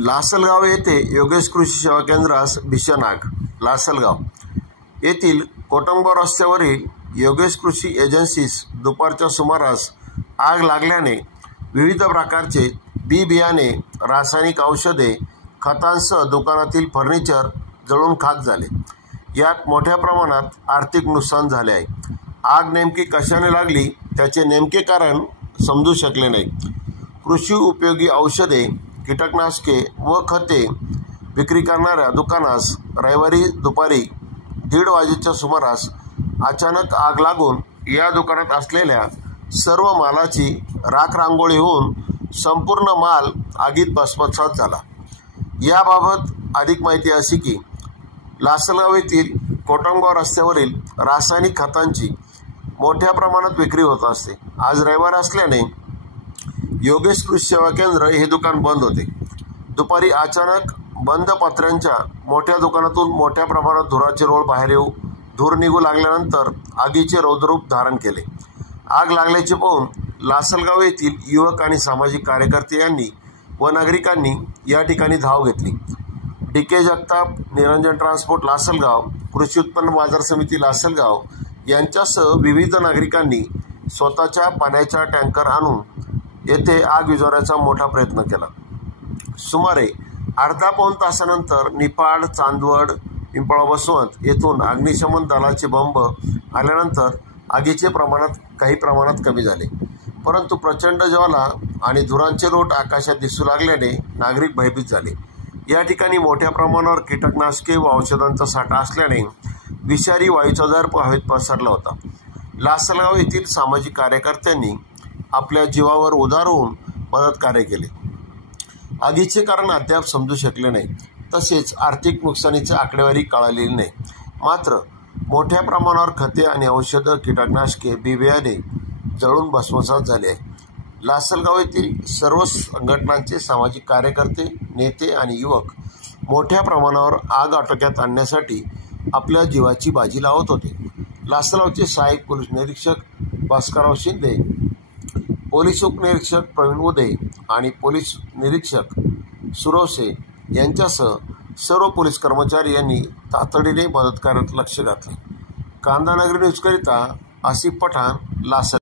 लासलगाव येथे योगेश कृषी सेवा केंद्रास भीषण आग. लासलगाव येथील कोटमगाव रस्त्यावरील योगेश कृषी एजन्सीस दुपारच्या सुमारास आग लागल्याने विविध प्रकारचे बी बियाणे, रासायनिक औषधे, खतांसह दुकानातील फर्निचर जळून खाक झाले. यात मोठ्या प्रमाणात आर्थिक नुकसान झाले आहे. आग नेमकी कशाने लागली त्याचे नेमके कारण समजू शकले नाही. कृषी उपयोगी औषधे, कीटकनाशके व खते विक्री करणाऱ्या दुकानास रविवारी दुपारी 1:30 वाजेच्या सुमारास अचानक आग लागून या दुकानात असलेल्या सर्व मालाची राखरांगोळी होऊन संपूर्ण माल आगीत भस्मसात झाला. याबाबत अधिक माहिती अशी की लासलगाव येथील कोटमगाव रस्त्यावरील रासायनिक खतांची मोठ्या प्रमाणात विक्री होत असते. आज रविवार असल्याने योगेश कृषी सेवा केंद्र हे दुकान बंद होते. दुपारी अचानक बंद पत्र्यांच्या मोठ्या दुकानातून मोठ्या प्रमाणात धुराचे रोळ बाहेर येऊ धूर निघू लागल्यानंतर आगीचे रौद्ररूप धारण केले. आग लागल्याचे पाहून लासलगाव येथील युवक आणि सामाजिक कार्यकर्ते यांनी व नागरिकांनी या ठिकाणी धाव घेतली. डी.के. जगताप, निरंजन ट्रान्सपोर्ट लासलगाव, कृषी उत्पन्न बाजार समिती लासलगाव यांच्यासह विविध नागरिकांनी स्वतःच्या पाण्याचा टँकर आणून येथे आग विझवण्याचा मोठा प्रयत्न केला. सुमारे अर्धा-पाऊण तासानंतर निफाड, चांदवड, पिंपळा बसवंत येथून अग्निशमन दलाचे बंब आल्यानंतर आगीचे काही प्रमाणात कमी झाले. परंतु प्रचंड ज्वाला आणि धुरांचे लोट आकाशात दिसू लागल्याने नागरिक भयभीत झाले. या ठिकाणी मोठ्या प्रमाणावर कीटकनाशके व औषधांचा साठा असल्याने विषारी वायूचा दर्प हवेत पसरला होता. लासलगाव येथील सामाजिक कार्यकर्त्यांनी आपल्या जीवावर उदार होऊन मदत कार्य केले. आगीचे कारण अद्याप समजू शकले नाही. तसेच आर्थिक नुकसानीची आकडेवारी कळालेली नाही. मात्र मोठ्या प्रमाणावर खते आणि औषधं, कीटकनाशके, बी बियाणे जळून भस्मसात झाले आहे. लासलगाव येथील सर्व संघटनांचे सामाजिक कार्यकर्ते, नेते आणि युवक मोठ्या प्रमाणावर आग आटोक्यात आणण्यासाठी आपल्या जीवाची बाजी लावत होते. लासलगावचे सहाय्यक पोलीस निरीक्षक भास्करराव शिंदे, पोलीस उपनिरीक्षक प्रवीण उदे आणि पोलीस निरीक्षक सुरवसे यांच्यासह सर्व पोलीस कर्मचारी यांनी तातडीने मदत कार्यात लक्ष घातले. कांदानगरी न्यूजकरिता आसिफ पठाण, लासल.